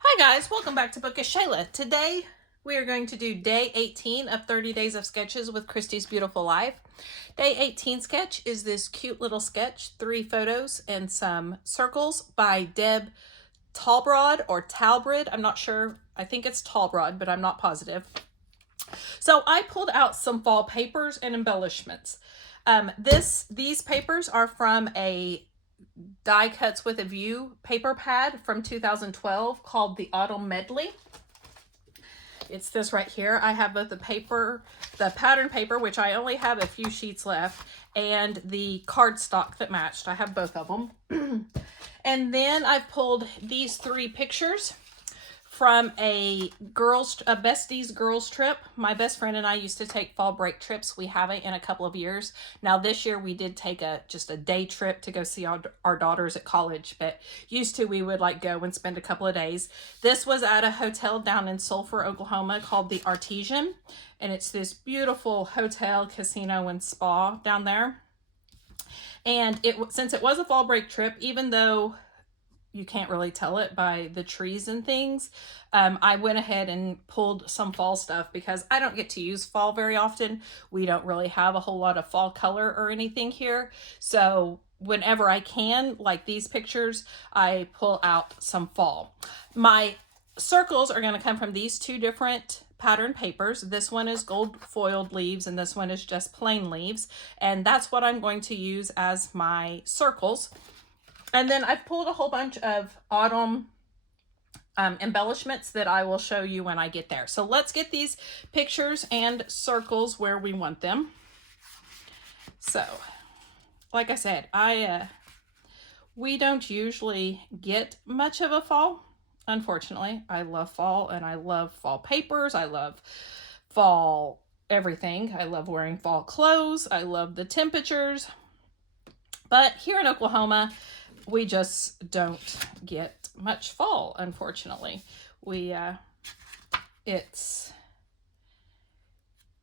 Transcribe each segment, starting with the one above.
Hi guys, welcome back to Bookish Shayla. Today we are going to do day 18 of 30 Days of Sketches with Christy's Beautiful Life. Day 18 sketch is this cute little sketch, 3 photos and some circles by Deb Tallbroad or Talbroad. I'm not sure. I think it's Tallbroad, but I'm not positive. So I pulled out some fall papers and embellishments. These papers are from a Die Cuts with a View paper pad from 2012 called the Autumn Medley. It's this right here. I have both the pattern paper, which I only have a few sheets left, and the cardstock that matched. I have both of them. And then I've pulled these 3 pictures from a besties girls trip. My best friend and I used to take fall break trips. We haven't in a couple of years. Now this year we did take just a day trip to go see our daughters at college, but used to we would go and spend a couple of days. This was at a hotel down in Sulphur, Oklahoma called the Artesian, and it's this beautiful hotel, casino, and spa down there. And since it was a fall break trip, even though you can't really tell it by the trees and things, I went ahead and pulled some fall stuff because I don't get to use fall very often. We don't really have a whole lot of fall color or anything here. So whenever I can, like these pictures, I pull out some fall. My circles are going to come from these 2 different pattern papers. This one is gold foiled leaves and this one is just plain leaves. And that's what I'm going to use as my circles. And then I've pulled a whole bunch of autumn embellishments that I will show you when I get there. So let's get these pictures and circles where we want them. So, like I said, we don't usually get much of a fall, unfortunately. I love fall and I love fall papers. I love fall everything. I love wearing fall clothes. I love the temperatures. But here in Oklahoma, we just don't get much fall, unfortunately.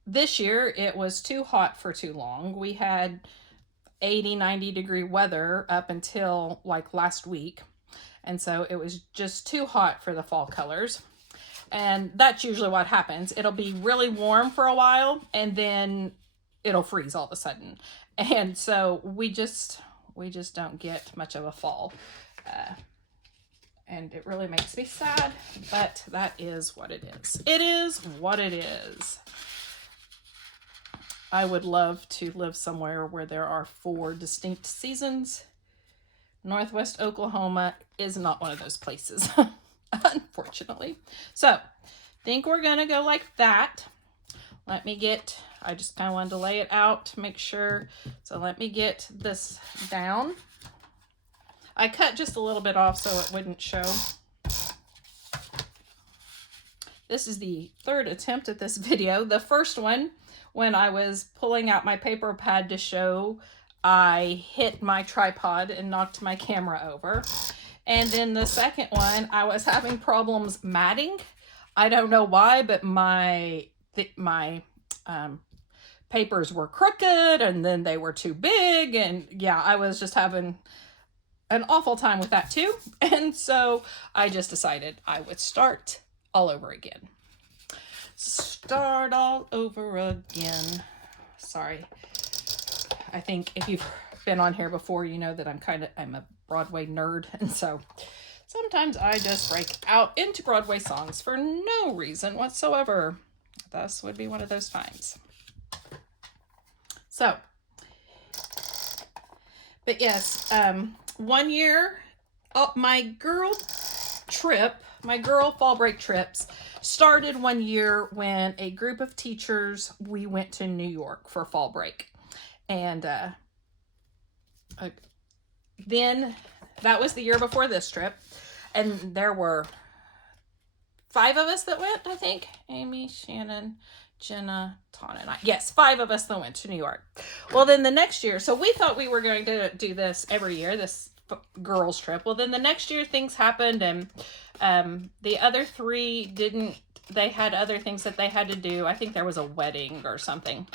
This year it was too hot for too long. We had 80-90 degree weather up until last week. And so it was just too hot for the fall colors. And that's usually what happens. It'll be really warm for a while and then it'll freeze all of a sudden. And so we just don't get much of a fall. And it really makes me sad, but that is what it is. It is what it is. I would love to live somewhere where there are 4 distinct seasons. Northwest Oklahoma is not one of those places, unfortunately. So, I think we're going to go like that. I just kind of wanted to lay it out to make sure. So let me get this down. I cut just a little bit off so it wouldn't show. This is the 3rd attempt at this video. The first one, when I was pulling out my paper pad to show, I hit my tripod and knocked my camera over. And then the second one, I was having problems matting. I don't know why, but my papers were crooked and then they were too big, and yeah, I was just having an awful time with that too. And so I just decided I would start all over again. Start all over again. Sorry. I think if you've been on here before, you know that I'm a Broadway nerd, and so sometimes I just break out into Broadway songs for no reason whatsoever. This would be one of those times. So, but yes, one year, my girl fall break trips started one year when a group of teachers, we went to New York for fall break. And then that was the year before this trip. And there were 5 of us that went, I think. Amy, Shannon, Jenna, Ton, and I. Yes, 5 of us that went to New York. Well, then the next year, so we thought we were going to do this every year, this girls trip. Well, then the next year things happened, and the other 3 didn't. They had other things that they had to do. I think there was a wedding or something.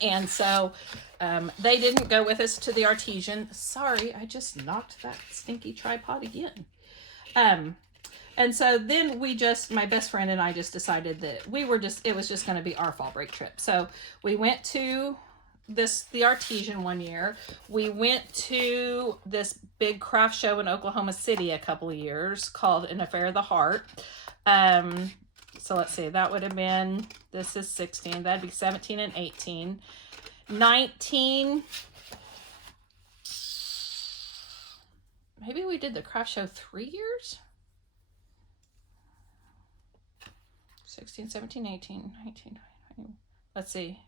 And so they didn't go with us to the Artesian. Sorry, I just knocked that stinky tripod again. And so then my best friend and I just decided that it was just going to be our fall break trip. So we went to the Artesian one year. We went to this big craft show in Oklahoma City a couple of years called An Affair of the Heart. So let's see, that would have been, this is 16, that'd be 17 and 18. 19, maybe we did the craft show 3 years? 16, 17, 18, 19, 20. Let's see.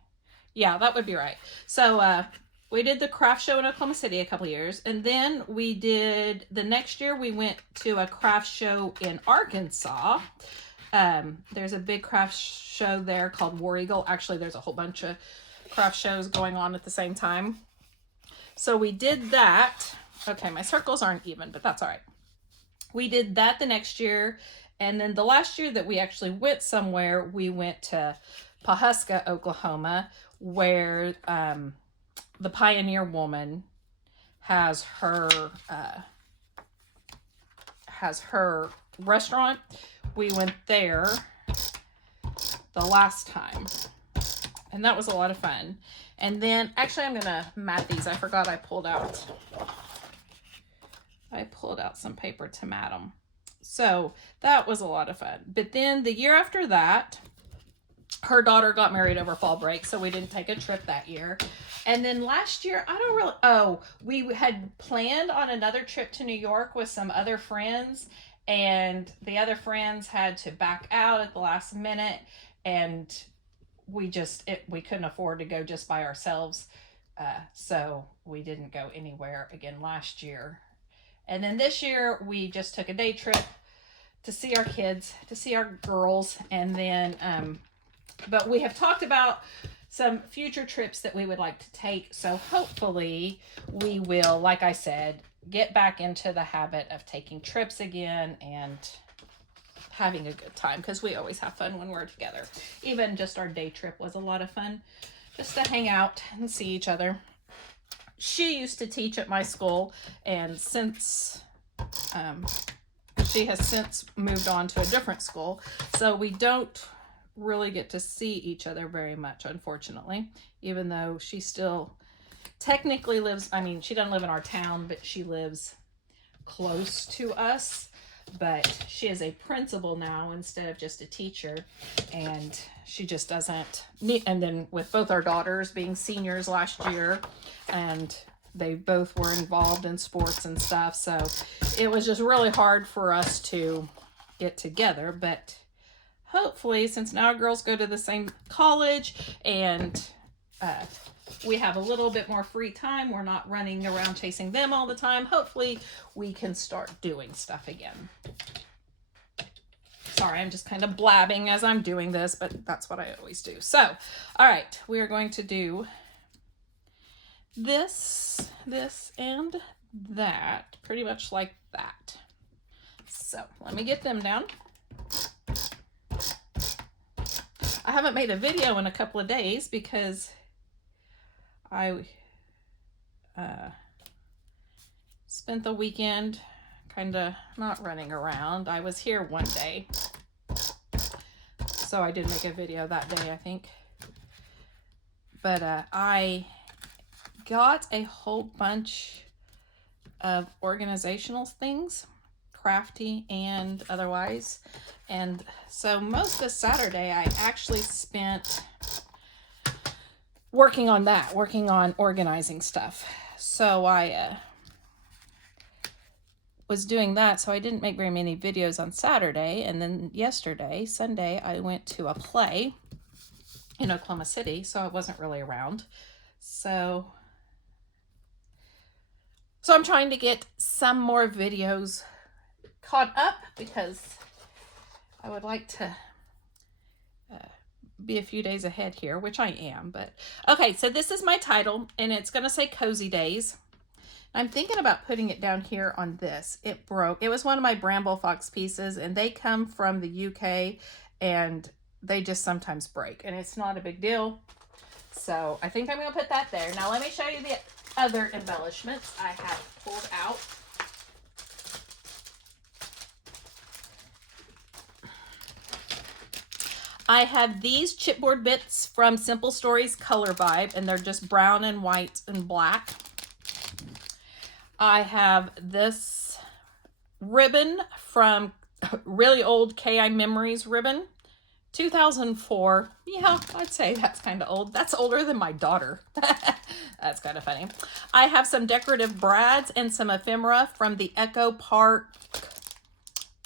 Yeah, that would be right. So we did the craft show in Oklahoma City a couple years. And then the next year we went to a craft show in Arkansas. There's a big craft show there called War Eagle. Actually, there's a whole bunch of craft shows going on at the same time. So we did that. Okay, my circles aren't even, but that's all right. We did that the next year. And then the last year that we actually went somewhere, we went to Pawhuska, Oklahoma, where the Pioneer Woman has her restaurant. We went there the last time, and that was a lot of fun. And then, actually, I'm gonna mat these. I forgot I pulled out some paper to mat them. So that was a lot of fun. But then the year after that, her daughter got married over fall break, so we didn't take a trip that year. And then last year, we had planned on another trip to New York with some other friends, and the other friends had to back out at the last minute, and we couldn't afford to go just by ourselves. So we didn't go anywhere again last year. And then this year, we just took a day trip to see our kids, to see our girls. And then, but we have talked about some future trips that we would like to take. So hopefully we will, like I said, get back into the habit of taking trips again and having a good time, because we always have fun when we're together. Even just our day trip was a lot of fun, just to hang out and see each other. She used to teach at my school, and since she has since moved on to a different school, so we don't really get to see each other very much, unfortunately, even though she still technically lives, she doesn't live in our town, but she lives close to us. But she is a principal now instead of just a teacher, and she just doesn't need. And then with both our daughters being seniors last year, and they both were involved in sports and stuff, so it was just really hard for us to get together. But hopefully, since now our girls go to the same college and we have a little bit more free time, we're not running around chasing them all the time, hopefully we can start doing stuff again. Sorry, I'm just kind of blabbing as I'm doing this, but that's what I always do. So, all right, we are going to do this, and that, pretty much like that. So, let me get them down. I haven't made a video in a couple of days because I spent the weekend kind of not running around. I was here one day, so I did make a video that day, I think. But I got a whole bunch of organizational things, crafty and otherwise. And so most of Saturday, I actually spent working on organizing stuff. So I was doing that, so I didn't make very many videos on Saturday. And then Sunday, I went to a play in Oklahoma City, so I wasn't really around. So I'm trying to get some more videos caught up, because I would like to be a few days ahead here, which I am. But okay, so this is my title, and it's going to say Cozy Days. I'm thinking about putting it down here on this. It broke. It was one of my Bramble Fox pieces, and they come from the UK, and they just sometimes break, and it's not a big deal. So I think I'm going to put that there. Now let me show you the other embellishments I have pulled out. I have these chipboard bits from Simple Stories Color Vibe, and they're just brown and white and black. I have this ribbon from really old KI Memories ribbon, 2004. Yeah, I'd say that's kind of old. That's older than my daughter. That's kind of funny. I have some decorative brads and some ephemera from the Echo Park,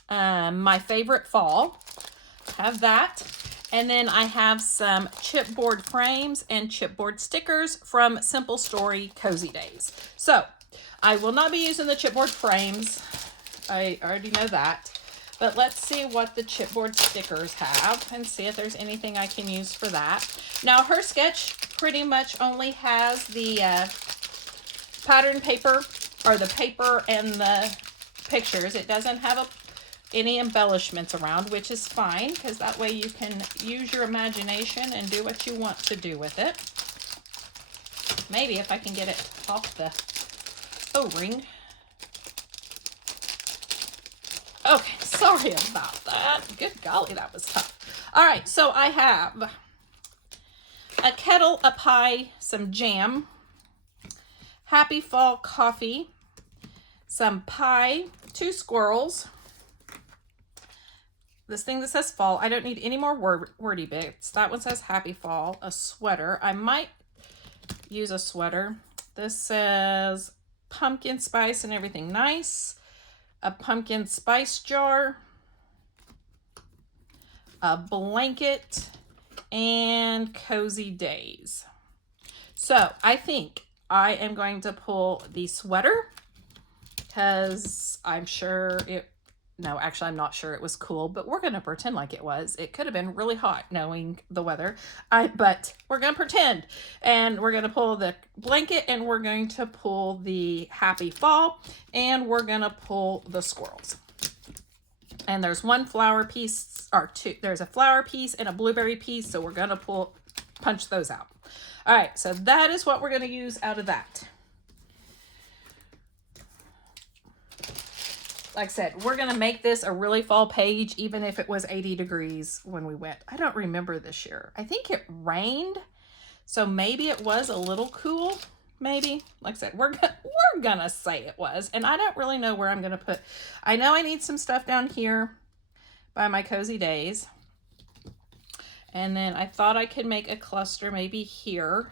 My Favorite Fall. Have that. And then I have some chipboard frames and chipboard stickers from Simple Story Cozy Days. So I will not be using the chipboard frames. I already know that. But let's see what the chipboard stickers have and see if there's anything I can use for that. Now, her sketch pretty much only has the pattern paper, or the paper and the pictures. It doesn't have any embellishments around, which is fine, because that way you can use your imagination and do what you want to do with it. Maybe if I can get it off the O-ring. Okay, sorry about that. Good golly, that was tough. All right, so I have a kettle, a pie, some jam, Happy Fall coffee, some pie, 2 squirrels, this thing that says fall. I don't need any more wordy bits. That one says Happy Fall, a sweater. I might use a sweater. This says pumpkin spice and everything nice. A pumpkin spice jar, a blanket, and Cozy Days. So I think I am going to pull the sweater because I'm sure no, actually I'm not sure it was cool, but we're going to pretend like it was. It could have been really hot knowing the weather, but we're going to pretend. And we're going to pull the blanket, and we're going to pull the Happy Fall, and we're going to pull the squirrels. And there's one flower piece, or two. There's a flower piece and a blueberry piece, so we're going to punch those out. All right, so that is what we're going to use out of that. Like I said, we're going to make this a really fall page, even if it was 80 degrees when we went. I don't remember this year. I think it rained, so maybe it was a little cool, maybe. Like I said, we're going to say it was, and I don't really know where I'm going to put. I know I need some stuff down here by my Cozy Days, and then I thought I could make a cluster maybe here,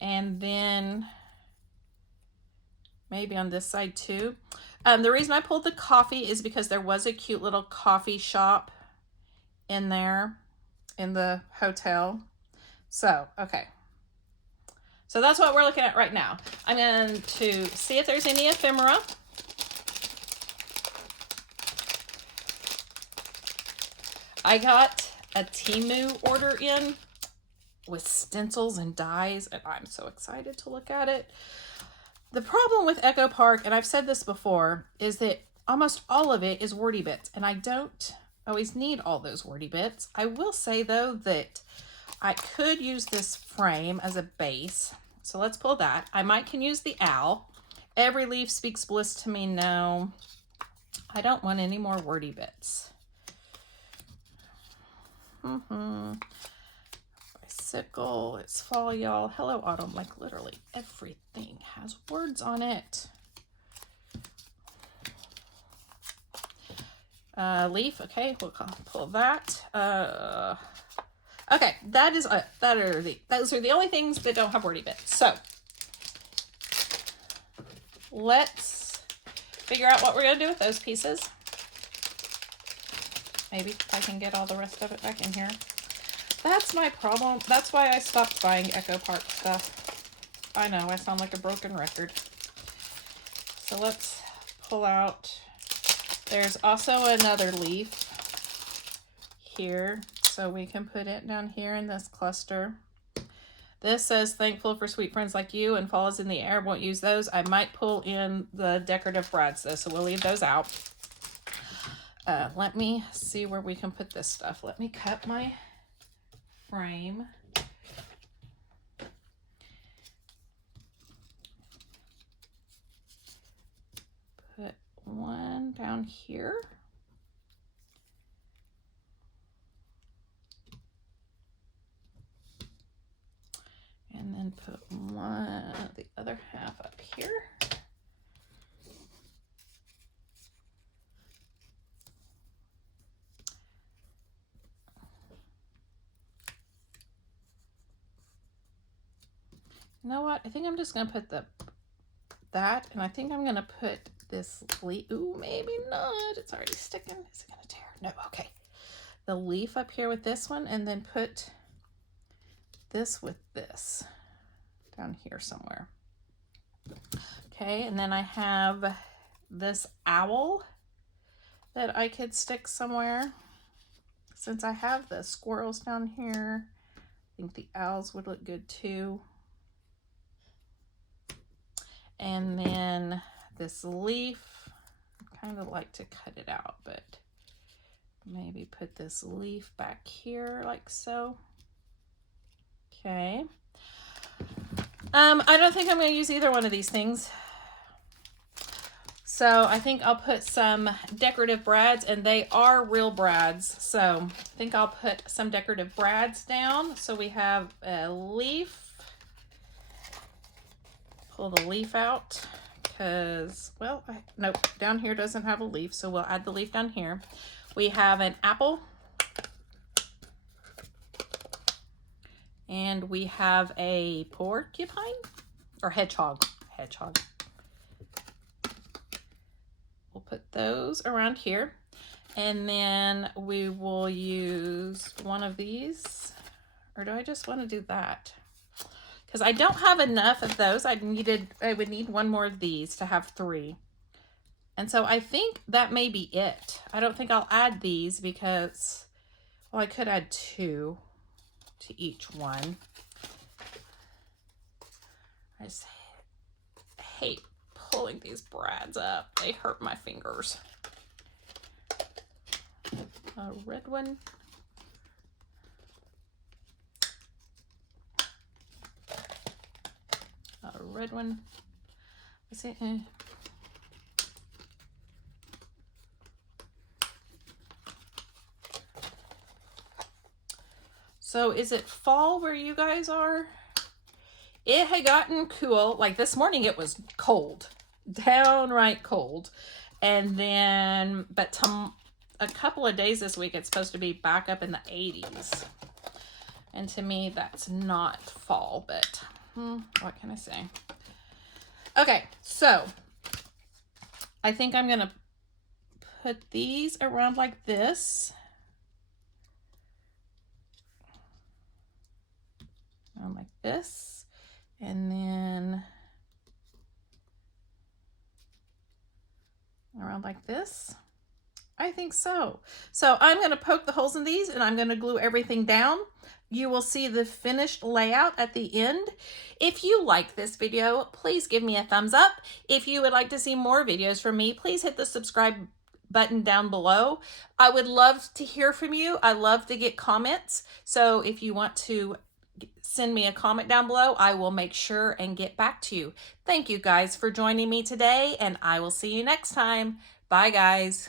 and then maybe on this side too. The reason I pulled the coffee is because there was a cute little coffee shop in there in the hotel. So, okay. So that's what we're looking at right now. I'm going to see if there's any ephemera. I got a Temu order in with stencils and dies, and I'm so excited to look at it. The problem with Echo Park, and I've said this before, is that almost all of it is wordy bits, and I don't always need all those wordy bits. I will say, though, that I could use this frame as a base. So let's pull that. I can use the owl. Every leaf speaks bliss to me. No, I don't want any more wordy bits. Bicycle, it's fall, y'all. Hello, autumn. Like literally everything has words on it. Leaf, okay, we'll pull that. Okay, those are the only things that don't have wordy bits. So let's figure out what we're gonna do with those pieces. Maybe I can get all the rest of it back in here. That's my problem. That's why I stopped buying Echo Park stuff. I know, I sound like a broken record. So let's pull out. There's also another leaf here, so we can put it down here in this cluster. This says, thankful for sweet friends like you, and fall is in the air. Won't use those. I might pull in the decorative brads though, so we'll leave those out. Let me see where we can put this stuff. Let me cut my frame. Put one down here. put the other half up here. You know what? I think I'm just going to put that, and I think I'm going to put this leaf. Ooh, maybe not. It's already sticking. Is it going to tear? No, okay. The leaf up here with this one, and then put this with this down here somewhere. Okay, and then I have this owl that I could stick somewhere. Since I have the squirrels down here, I think the owls would look good too. And then this leaf, I kind of like to cut it out, but maybe put this leaf back here like so. Okay. I don't think I'm going to use either one of these things. So I think I'll put some decorative brads, and they are real brads. So I think I'll put some decorative brads down. So we have a leaf. Pull the leaf out because, well, nope, down here doesn't have a leaf. So we'll add the leaf down here. We have an apple. And we have a porcupine or hedgehog. We'll put those around here. And then we will use one of these. Or do I just want to do that? Because I don't have enough of those. I would need one more of these to have 3. And so I think that may be it. I don't think I'll add these because, well, I could add 2 to each one. I just hate pulling these brads up. They hurt my fingers. A red one. A red one. Let's see. So is it fall where you guys are? It had gotten cool. Like this morning it was cold. Downright cold. And then, but a couple of days this week it's supposed to be back up in the 80s. And to me that's not fall, but what can I say? Okay, so I think I'm going to put these around like this. Like this, and then around like this. I think so. So I'm going to poke the holes in these, and I'm going to glue everything down. You will see the finished layout at the end. If you like this video, please give me a thumbs up. If you would like to see more videos from me, please hit the subscribe button down below. I would love to hear from you. I love to get comments. So if you want to send me a comment down below, I will make sure and get back to you. Thank you guys for joining me today, and I will see you next time. Bye guys.